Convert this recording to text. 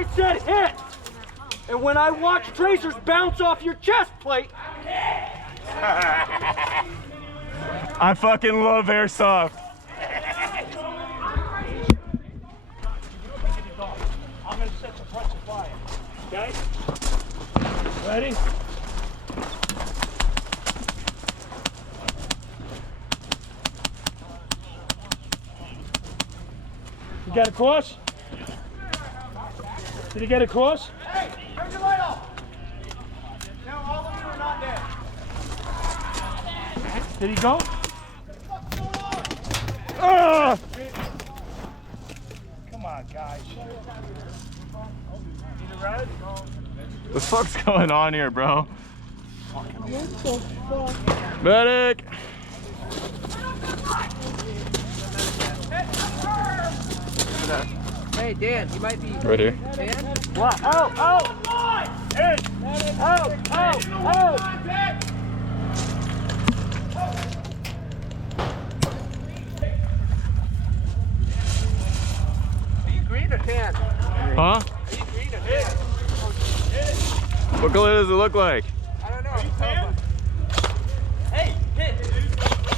I said hit! And when I watch tracers bounce off your chest plate... I fucking love Airsoft. I'm gonna set the price of fire. Okay? Ready? You got across? Did he get across? Hey, turn your light off. Now all of you are not dead. Did he go? What's going on? Ah! Come on, guys. Need a ride? What the fuck's going on here, bro? Medic! Hey, Dan, you might be... Right here. Dan? What? Oh! Oh! Hey! Oh! Oh! Oh! Are you green or tan? Huh? Are you green or tan? What color does it look like? I don't know. Hey! Hit!